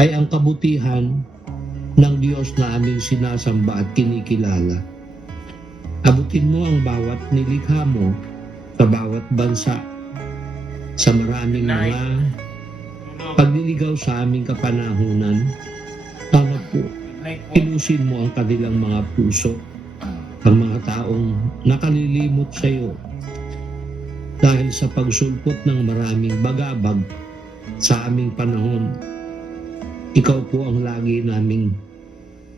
ay ang kabutihan ng Diyos na aming sinasamba at kinikilala. Abutin mo ang bawat nilikha mo sa bawat bansa, sa maraming mga pagliligaw sa aming kapanahunan. Sana po, ilusin mo ang kanilang mga puso, ang mga taong nakalilimot sa iyo dahil sa pagsulpot ng maraming bagabag sa aming panahon. Ikaw po ang lagi naming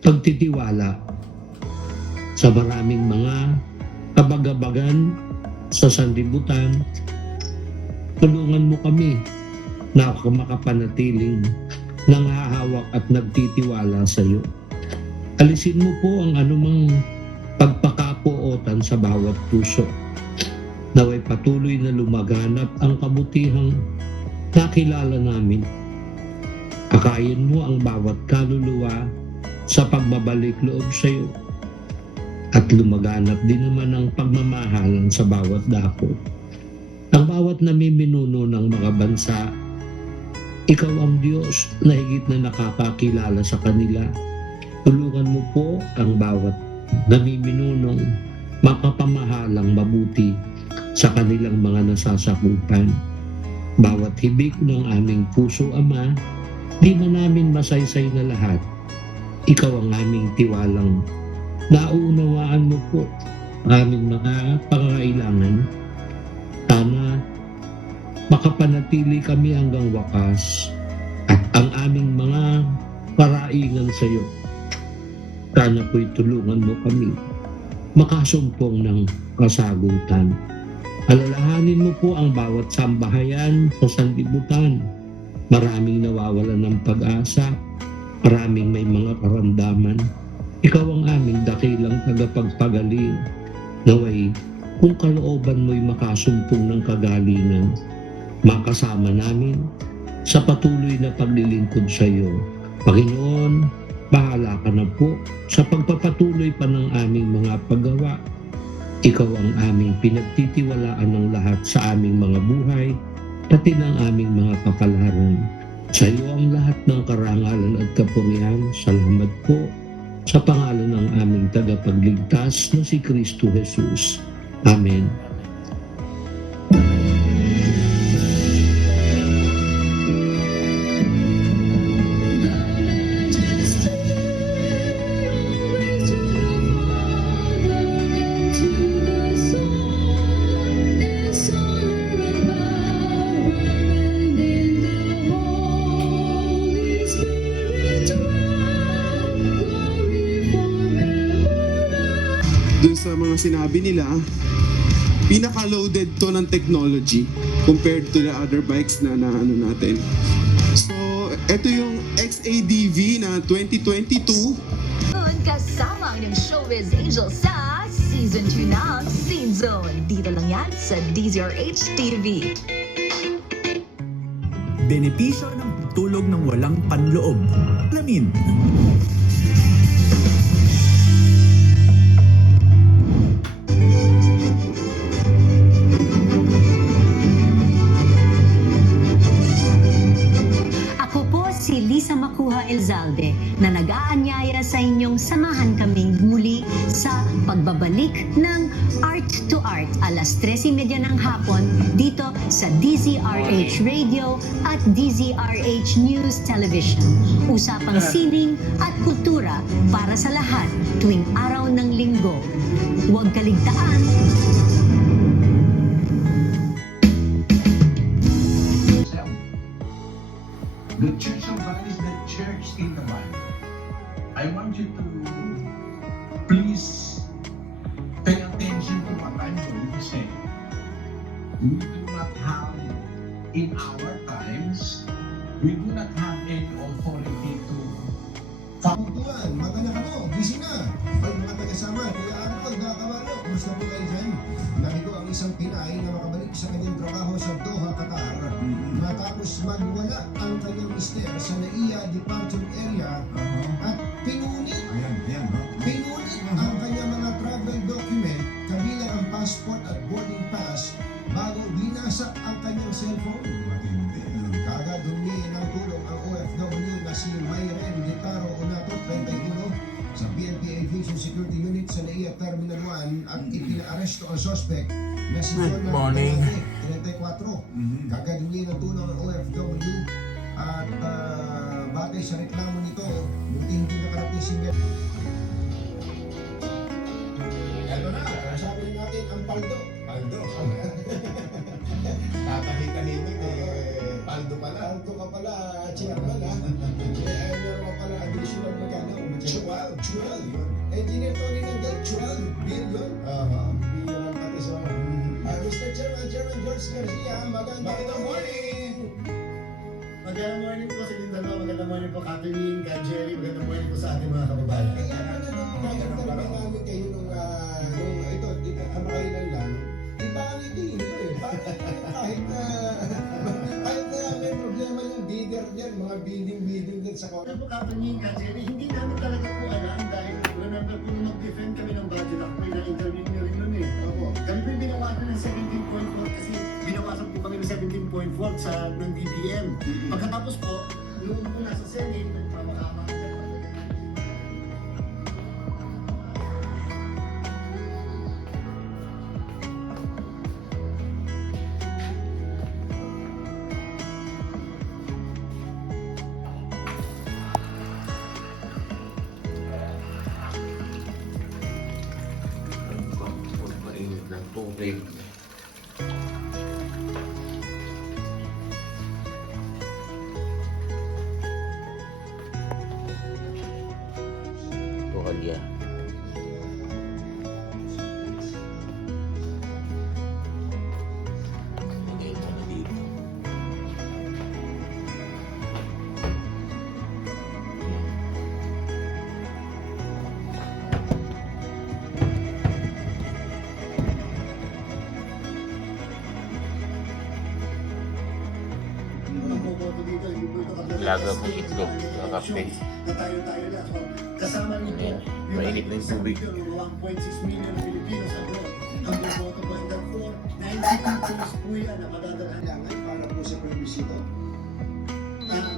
pagtitiwala sa maraming mga kabagabagan sa sanlibutan. Tulungan mo kami na makapanatiling nanghahawak at nagtitiwala sa iyo. Alisin mo po ang anumang pagpakapootan sa bawat puso. Naway patuloy na lumaganap ang kabutihang nakilala namin. Akayin mo ang bawat kaluluwa sa pagbabalik loob sa iyo. At lumaganap din naman ang pagmamahalan sa bawat dako. Ang bawat namiminuno ng mga bansa, ikaw ang Diyos na higit na nakakakilala sa kanila. Tulungan mo po ang bawat namiminunong makapamahalang mabuti sa kanilang mga nasasakupan. Bawat hibik ng aming puso, Ama, di na namin masaysay na lahat. Ikaw ang aming tiwalang naunawaan mo po aming mga pangangailangan. Sana makapanatili kami hanggang wakas at ang aming mga paraingan sa iyo. Sana po'y tulungan mo kami makasumpong ng kasagutan. Alalahanin mo po ang bawat sambahayan sa sanlibutan. Maraming nawawalan ng pag-asa, maraming may mga karamdaman. Ikaw ang aming dakilang tagapagpagaling. Naway, kung kalooban mo'y makasumpong ng kagalingan, makasama namin sa patuloy na paglilingkod sa iyo. Panginoon, bahala ka na po sa pagpapatuloy pa ng aming mga paggawa. Ikaw ang aming pinagtitiwalaan ng lahat sa aming mga buhay, pati ng aming mga kapalaran. Sa iyo ang lahat ng karangalan at kapurihan. Salamat po sa pangalan ng aming tagapagligtas na si Kristo Jesus. Amen. Doon sa mga sinabi nila, pinaka-loaded to ng technology compared to the other bikes na ano natin. So, ito yung XADV na 2022. Kasama ng Showbiz Angel sa Season 2 ng Scene Zone. Dito lang yan sa DZRH TV. Benepisyo ng tulog ng walang panloob. Lamin. Si Lisa Makuha Elzalde na nag-aanyaya sa inyong samahan kaming muli sa pagbabalik ng Art to Art alas 13:30 ng hapon dito sa DZRH Radio at DZRH News Television. Usapang sining at kultura para sa lahat tuwing araw ng linggo. Huwag kaligtaan. The Church of God is the church in the Bible. I want you to please pay attention to what I'm going to say. We do not have, in our times, we do not have any authority to Tuan, maganda ka mo, busy na. Ay, mga tagasama, Kuya Arnold, nakakabalo, kumusta po kayo dyan? Narito ang isang Pinay na makabalik sa kanyang trabaho sa Doha, Qatar. Matapos magwala ang kanyang mister sa NAIA Departure Area at pinunit ang kanyang mga travel document kabilang ang passport at boarding pass bago binasa ang kanyang cellphone. Kagad humingi ng tulong ang OFW na si Mayren Guitaro Onato, 31, sa PNP Aviation Security Unit sa NAIA Terminal 1 at ipinaaresto ang suspect na si Good Jonathan morning. Galate, 34. Gagalingi ng tulong ng OFW at batay sa reklamo nito, buti hindi nakarating si Mel. Ito na, sabi natin ang paldo. Paldo. Tatahi-tahi paldo pala. Paldo ka pala, chairman ha. Meron ka pala additional magkano? 12. Engineer Tony Nandel, 12 billion. Billion ang pati sa Mr. Chairman George Garcia, magandang morning! Magandang morning po sa inyong dalawa. Magandang morning po Catherine, Jerry. Magandang morning po sa ating mga kababayan. Kaya nagtatanong namin kayo nung ito, kamakailan lang. Iba ang itiin nyo eh. Kahit na may problema yung bidder din, mga bidding din sa Ano kota. po Catherine, Jerry, hindi namin talaga po alam dahil remember po nung mag-defend kami ng budget ako na interview nyo rin nun eh. Opo. Kami po yung binawasan ng 17.4 kasi binawasan po kami ng 17.4 sa ng DBM. Pagkatapos po, nung po nasa Senate, nagpapakaman Mainit ng tubig. Tukalya. Lagay mo na dito. Laga mo itlog, nakape. Na tayo na. So, kasama nito, Ayan, mainit na yung tubig. 1.6 million Filipinos abroad. Ang boboto po hanggang 90 points po yan na madadalhan. Kailangan para po sa plebisito.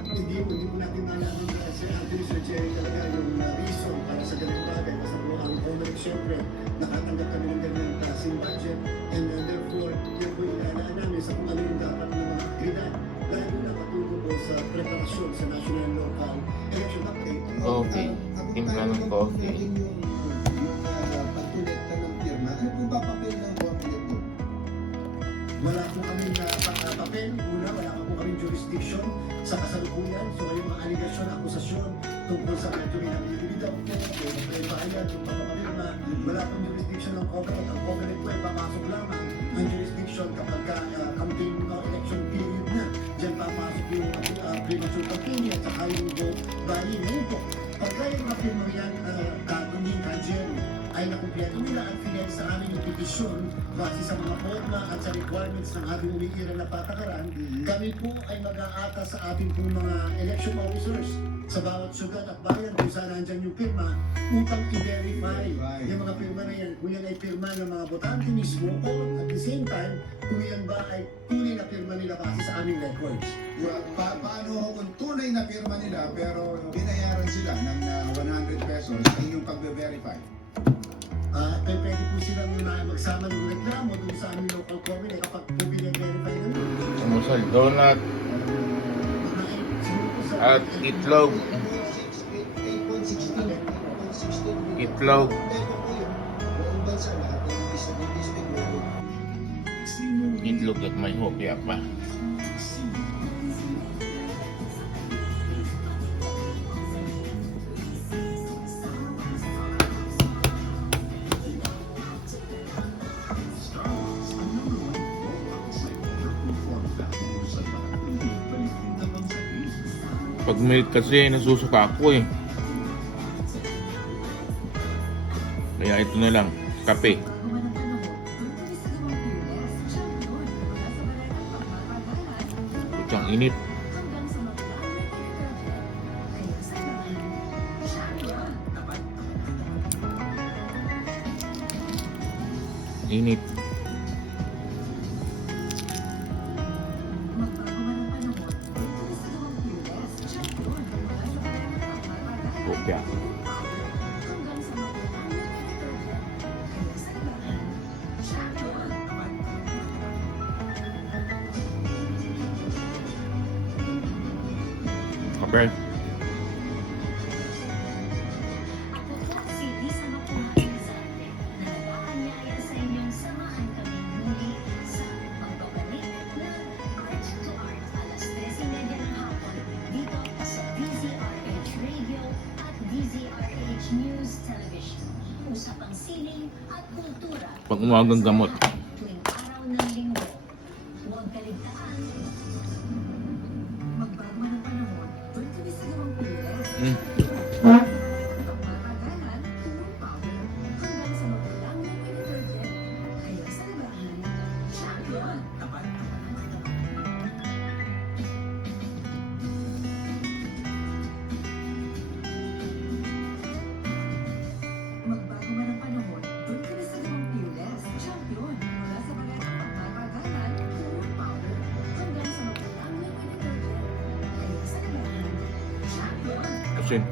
Hindi po natin malaman na si Anthony Sir talaga yung reason para sa ganung bagay. Basta po ang owner, syempre, nakatanggap kami ng ganung klaseng budget and therefore, yan po inaalaan namin sa kung ano yung dapat ng mga aktibidad. Lalo na patulong po sa preparasyon sa national and local election update. Coffee. Timpla ng coffee. Yung pagkolekta ng pirma, ano po ba papel ng coordinator? Wala po kami na papel. Una, wala pa po kami jurisdiction sa kasalukuyan. So, yung mga aligasyon, akusasyon tungkol sa metro na binibigyan po, yung bayan, yung papapirma, wala pong jurisdiction ng covenant. Ang covenant po ay papasok lamang ang jurisdiction kapag campaign election period na. Diyan papasok yung premature campaign at saka yung vote buying. Ngayon po, pagka yung mga firma yan, Katuning, Kajero, ay nakumpleto nila at pinag sa amin yung petisyon base sa mga forma at sa requirements ng ating umiiral na patakaran, kami po ay mag-aata sa ating pong mga election officers sa bawat syudad at bayan kung saan nandyan yung pirma upang i-verify yung mga pirma na yan. Kung yan ay pirma ng mga botante mismo o at the same time, kung yan ba ay tunay na pirma nila base sa aming records. Paano kung tunay na pirma nila pero binayaran sila ng 100 pesos inyong pagbe-verify? Pwede po silang magsama ng reklamo dun sa aming local government kapag po bine-verify na nila. Samusal, donut at itlog. Itlog. Itlog at may hopya pa. Pag milk kasi nasusuka ako eh. Kaya ito na lang, kape. Putsang init. Init. Kopya. Okay. Ako po si Lisa Makuha Elizalde na nag-aanyaya sa inyong samahan kami muli sa pagbabalik ng Art to Art alas 13:30 ng hapon dito sa DZRH Radio at DZRH News Television. Usapang sining at kultura. Pag umagang gamot. Tuwing araw ng linggo. Huwag kaligtaan. Magbago man ang panahon, doon kami sa gawang Pilipinas. Pagmamagalan, puro power, hanggang sa magulang na detergent. Kaya sa labahan, champion! Magbago man ang panahon, doon kami sa gawang Pilipinas. Champion! Mula sa balatang pagmamagalan, puro power, hanggang sa magulang na detergent. Kaya sa labahan, champion! Asin.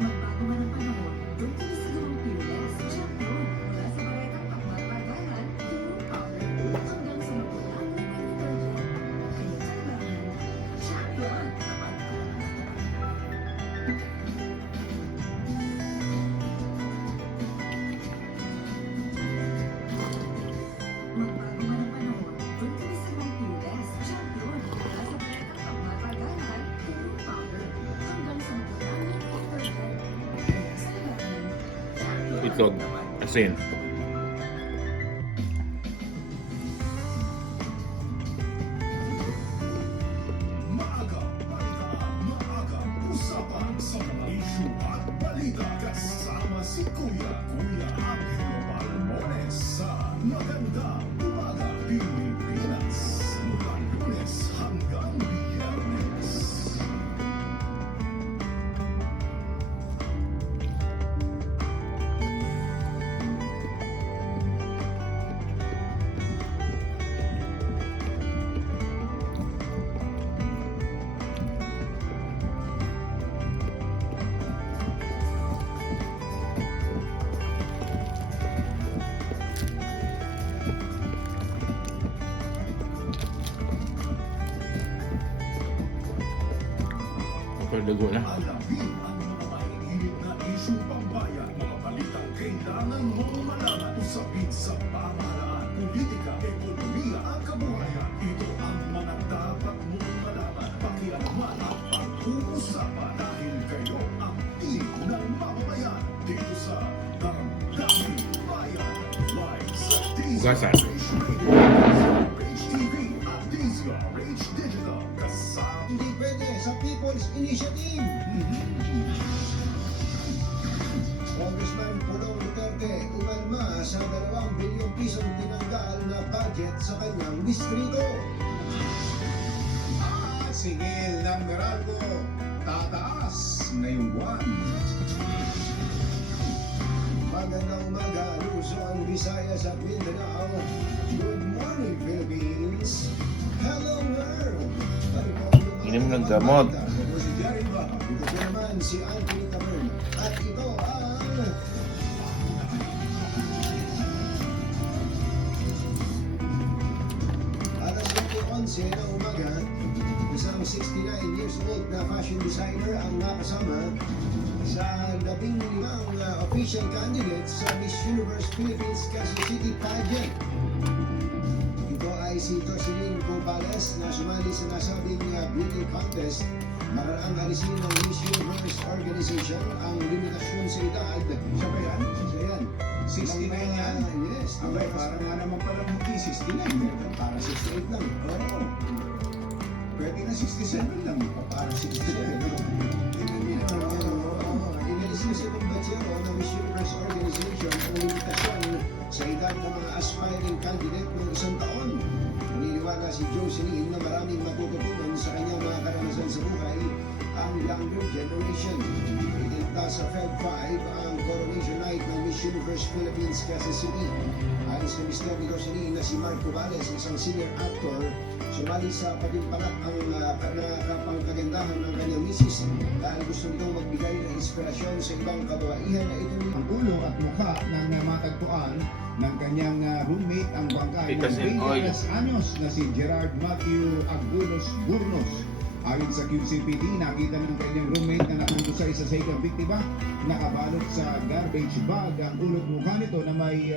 Magbago man ang panahon, doon kami sa gawang Pilipinas. Champion! Mula sa balatang pagmamagalan, puro power, hanggang sa magulang na detergent. Kaya sa labahan, champion! Magbago man ang panahon, doon kami sa gawang Pilipinas. Champion! Mula sa balatang pagmamagalan, puro power, hanggang sa magulang na detergent. Kaya sa labahan, champion! Itlog. Asin. Maaga, balita, maaga, usapan sa mga issue at balita kasama si Kuya Angelo Palmones sa Magandang Umaga Pilipinas. Mula Lunes hanggang Biyernes. Pagdago na. Alamin ang mga mainit na issue pambayan, mga balitang kailangan mong malaman, usapin sa pamahalaan, politika, ekonomiya at kabuhayan. Ito ang mga dapat mong malaman, pakialaman at pag-uusapan dahil kayo ang team ng mamamayan dito sa Damdamin Bayan. Live sa Ugasan. DZRH TV at DZRH Digital. Kasama Hindi pwede sa People's Initiative. Congressman Pulong Duterte umalma sa 2 bilyong pisong tinanggal na budget sa kanyang distrito. At singil ng Meralco, tataas ngayong buwan. Magandang umaga, Luzon, Visayas at Mindanao. Good morning, Philippines. Hello, world. Inom ng gamot. Ito si Jerry Bob. Ito po naman si Anthony Cameron. At ito ang... Alas 11 ng umaga, isang 69 years old na fashion designer ang nakasama sa 15 official candidates sa Miss Universe Philippines Quezon City pageant. Ito ay si Jocelyn Copales na sumali sa nasabing beauty contest. Makaraang alisin ng Miss Universe Organization ang limitasyon sa edad. Siya ba yan? Siya yan. 69 yan? Yes. Abay, parang nga naman pala hindi 69. Para 68 lang. Oo. Pwede na 67 lang. Para 67. Inalis niya si Kumbachero ng Miss Universe Organization ang limitasyon sa edad ng mga aspiring candidate ng 1 taon. Naniniwala si Jocelyn na maraming matututunan sa kanyang mga karanasan sa buhay ang younger generation. Itinta sa Feb 5 ang coronation night ng Miss Universe Philippines Quezon City. Ayon sa mister ni Jocelyn na si Marco Vales, isang senior actor, sumali sa patimpalak ang kapangkagandahan ng kanyang misis dahil gusto nitong magbigay ng inspirasyon sa ibang kababaihan na ito Ang ulo at mukha ng matagpuan ng kanyang roommate ang bangkay ng Because in 20 oil. anyos na si Gerard Matthew Agulos Burnos. Ayon sa QCPD, nakita ng kanyang roommate na nakandusay sa sahig ng biktima, nakabalot sa garbage bag ang ulo at mukha nito na may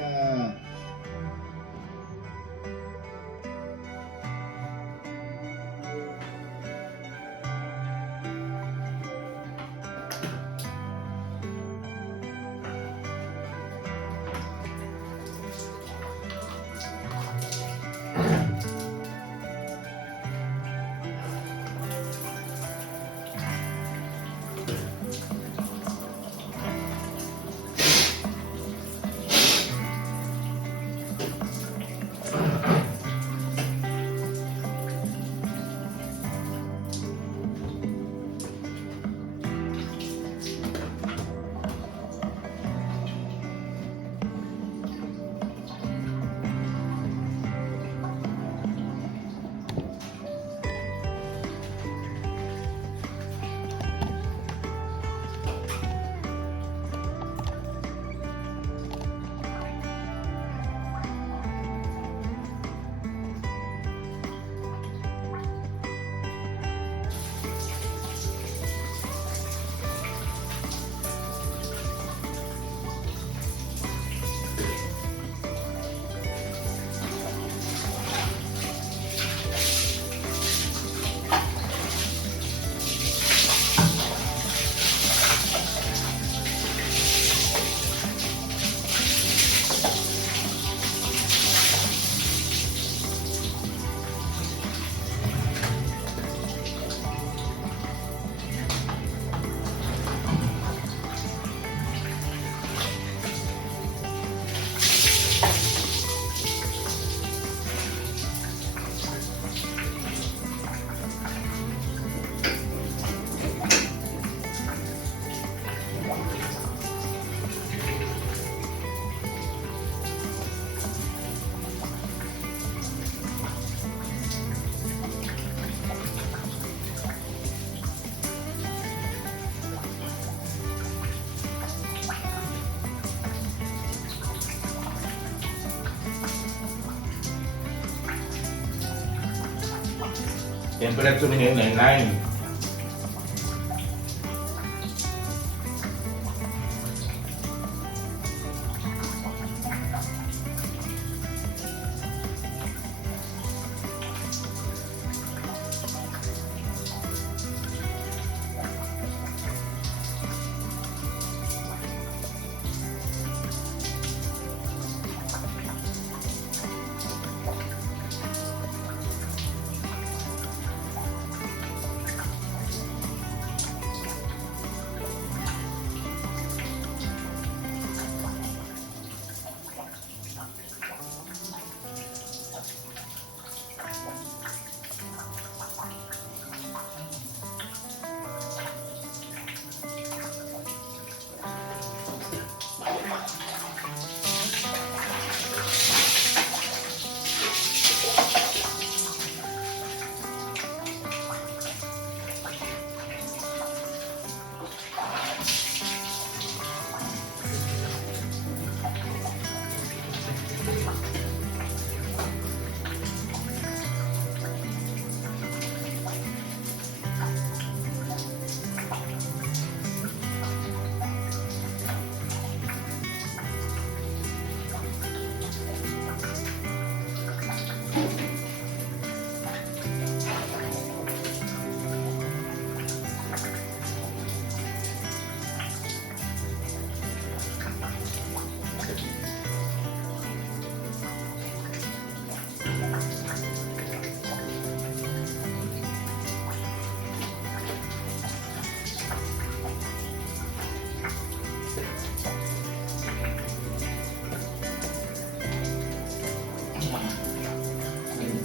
Temperature niya yung 99.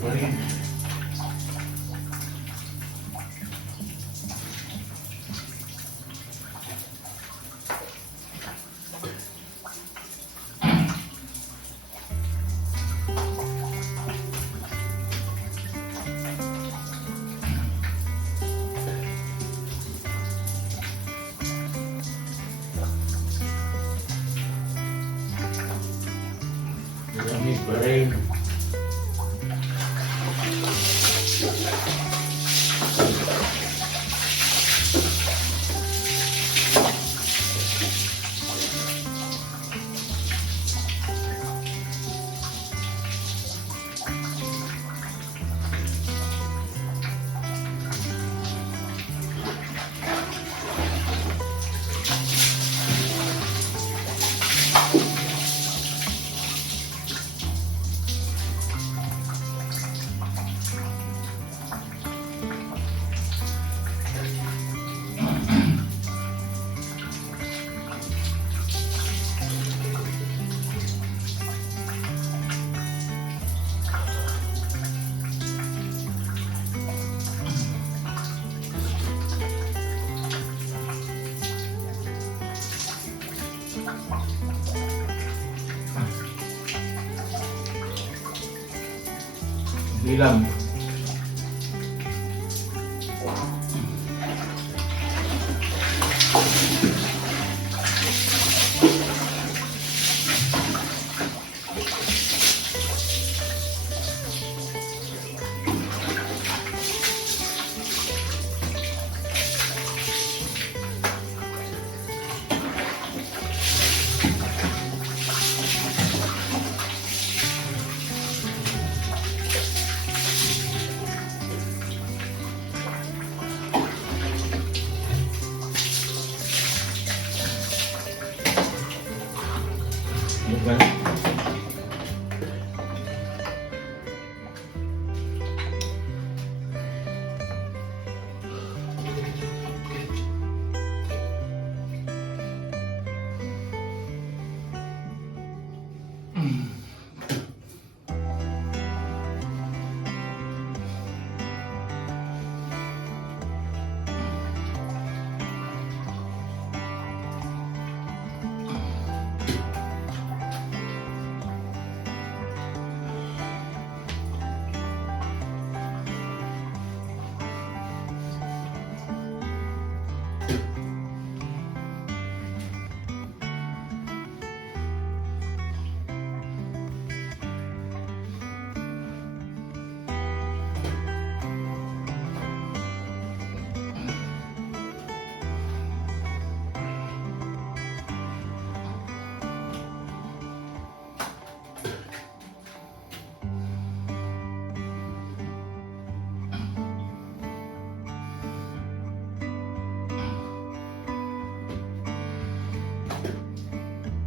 pa rin. Lamig pa rin. Bilang. Bukan.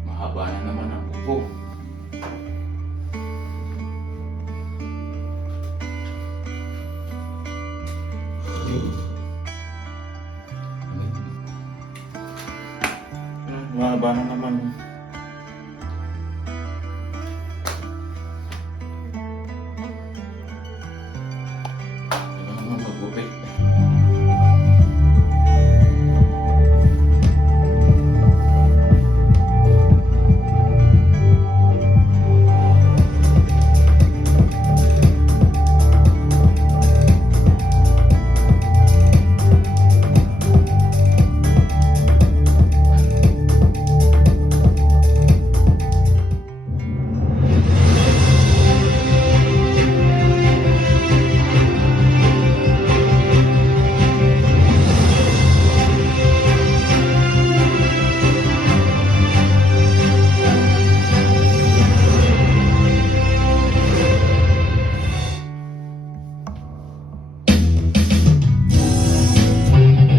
Mahaba na naman ang buko. Mahaba na naman. Ano magupit?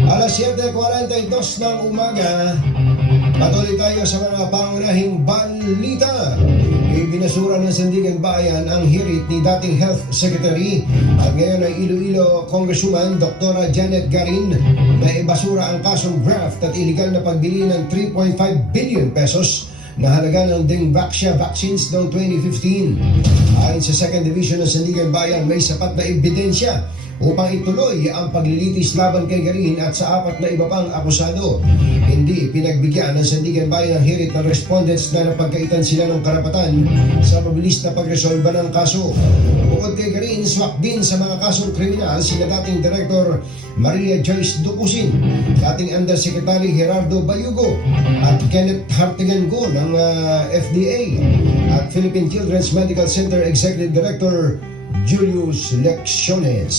Alas 7:42 ng umaga, patuloy tayo sa mga pangunahing balita. Ibinasura ng Sandigan Bayan ang hirit ni dating Health Secretary at ngayon ay Iloilo Congresswoman Dr. Janet Garin na ibasura ang kasong graft at iligal na pagbili ng 3.5 billion pesos na halaga ng Dengvaxia vaccines noong 2015. Ayon Ayon sa 2nd Division ng Sandigan Bayan, may sapat na ebidensya upang ituloy ang paglilitis laban kay Garin at sa 4 na iba pang akusado. Hindi pinagbigyan ng Sandigan Bayan ang hirit ng respondents na napagkaitan sila ng karapatan sa mabilis na pagresolba ng kaso. Bukod kay Garin, swak din sa mga kasong kriminal sina dating Director Maria Joyce Ducusin, dating Undersecretary Gerardo Bayugo at Kenneth Hartigan-Go ng FDA at Philippine Children's Medical Center Executive Director Julius Lecciones.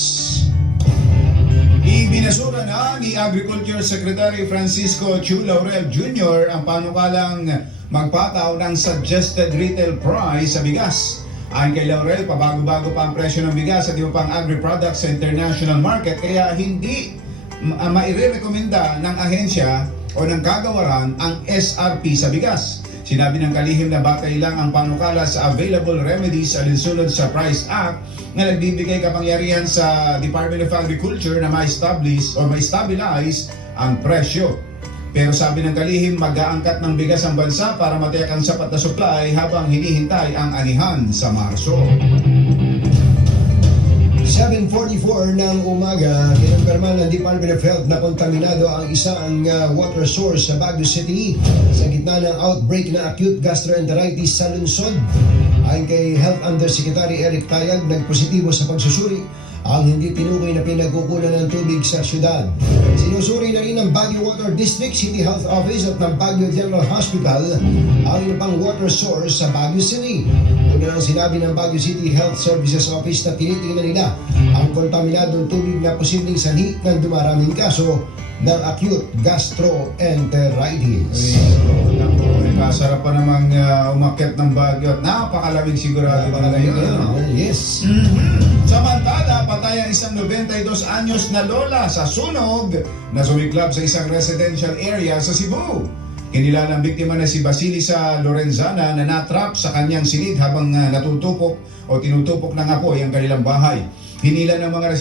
Ibinasura na ni Agriculture Secretary Francisco Chu Laurel Jr. ang panukalang magpataw ng suggested retail price sa bigas. Ayon kay Laurel, pabago-bago pa ang presyo ng bigas at iba pang agri-products sa international market, kaya hindi maire-rekomenda ng ahensya o ng kagawaran ang SRP sa bigas. Sinabi ng kalihim na batay lang ang panukala sa available remedies alinsunod sa Price Act na nagbibigay kapangyarihan sa Department of Agriculture na ma-establish o ma-stabilize ang presyo. Pero sabi ng kalihim, mag-aangkat ng bigas ang bansa para matiyak ang sapat na supply habang hinihintay ang anihan sa Marso. 7:44 ng umaga, kinumpirma ng Department of Health na kontaminado ang isang water source sa Baguio City sa gitna ng outbreak na acute gastroenteritis sa lungsod. Ayon kay Health Undersecretary Eric Tayag, nagpositibo sa pagsusuri ang hindi tinukoy na pinagkukunan ng tubig sa syudad. Sinusuri na rin ng Baguio Water District, City Health Office at ng Baguio General Hospital ang ibang water source sa Baguio City. Una lang sinabi ng Baguio City Health Services Office na tinitingnan nila ang kontaminadong tubig na posibleng sanhi ng dumaraming kaso ng acute gastroenteritis. Masarap pa namang umakyat ng Baguio at napakalamig sigurado na ngayon. Yes. Samantala, patay ang isang 92 anyos na lola sa sunog na sumiklab sa isang residential area sa Cebu. Kinilala ng biktima na si Basilisa Lorenzana na natrap sa kanyang silid habang natutupok o tinutupok ng apoy ang kanilang bahay. Hinala ng mga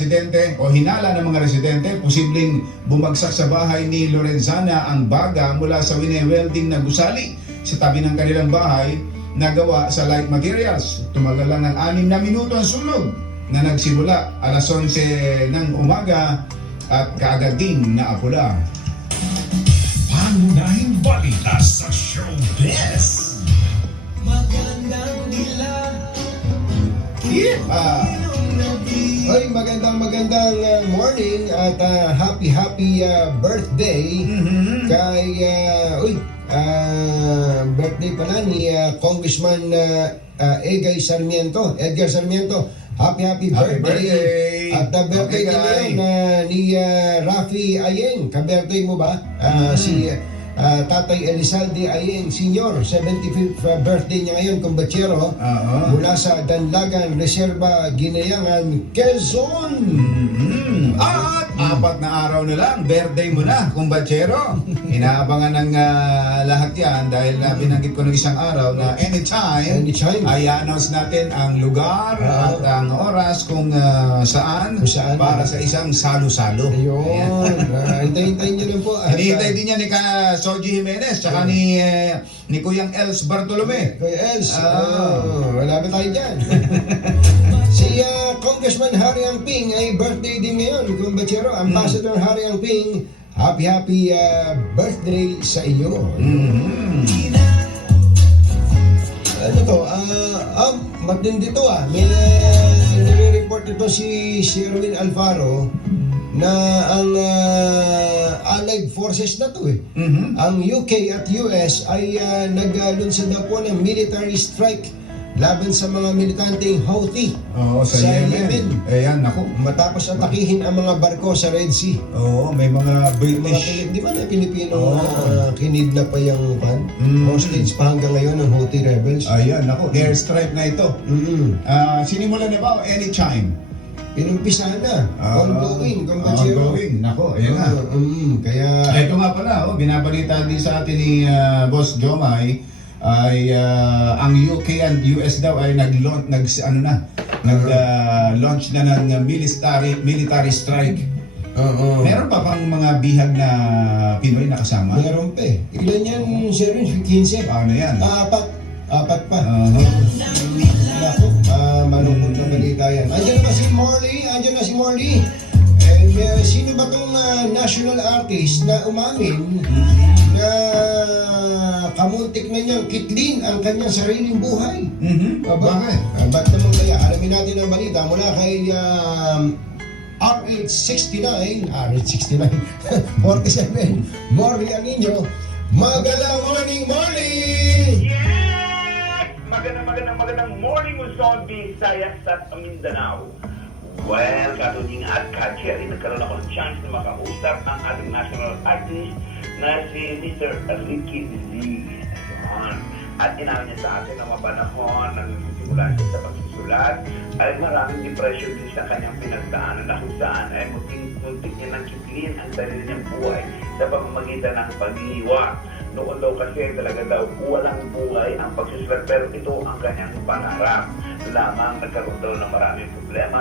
residente, posibleng bumagsak sa bahay ni Lorenzana ang baga mula sa wine-welding na gusali sa tabi ng kanilang bahay na gawa sa light materials. Tumagal lang ng 6 na minuto ang sunog na nagsimula alas 11 ng umaga at kaagad ding naapula. Pangunahing balita sa showbiz. Magandang dilag. Ay, magandang morning at happy birthday kay birthday pala ni Congressman Edgar Sarmiento. Happy birthday. At birthday din ngayon ni Rafi Ayeng. Ka-birthday mo ba? Si Tatay Elizalde Ayeng Sr. 75th birthday niya ngayon, kumbatsero. Mula sa Danlagan, Reserva, Ginayangan, Quezon. At 4 na araw na lang, birthday mo na, kumbatsero. Inaabangan ng lahat yan dahil binanggit ko ng isang araw na anytime. Ay announce natin ang lugar at ang oras kung saan para sa isang salo-salo. Ayun. Hintayin niyo lang po. Hinihintay din yan ni Soji Jimenez tsaka ni Kuyang Els Bartolome. Kuya Els, wala ba tayo dyan? Si Congressman Harry Angping ay birthday din ngayon. Kumbatsero, Ambassador Harry Angping, happy birthday sa iyo. Ano to? Matindi to May nire-report ito si Sherwin Alfaro na ang Allied Forces na to ang UK at US ay naglunsad na po ng military strike laban sa mga militanteng Houthi sa Yemen. Ayan, naku. Matapos atakihin ang mga barko sa Red Sea. May mga British. Di ba na Pilipino kinidnap pa yung hostage pa hanggang ngayon ng Houthi rebels? Ayan, naku. Airstrike na ito. Sinimula na ba o anytime? Pinumpisa na. Ongoing. Ongoing. Nako, ayan na. Kaya ito nga pala, binabalita din sa atin ni Boss Jomay ay ang UK and US daw ay nag-launch na ng military strike. Meron pa pang mga bihag na Pinoy na kasama? Meron pa eh. Ilan yan, Sherwin? 15? Ano yan? Apat pa. Naku, Ayan. Andiyan na si Morley. Sino ba tong national artist na umamin na kamuntik na niyang kitlin ang kanyang sariling buhay? Bakit? Ba't naman kaya? Alamin natin ang balita mula kay RH69, 47, Morley ang inyo. Magandang morning, Morley! Yes! Magandang morning Luzon, Visayas at Mindanao. Well, katunying at ka-Jerry, nagkaroon ako ng chance na makausap ang ating national artist na si Mr. Ricky Z. At inamin niya sa atin na mapanahon na nagsisimula siya sa pagsusulat ay maraming depression din sa kanyang pinagdaanan na kung saan ay muntik niya nang kitlin ang sarili niyang buhay sa pamamagitan ng paghihiwa. Noon daw kasi talaga daw walang buhay ang pagsusulat pero ito ang kanyang pangarap. Lamang nagkaroon daw ng maraming problema.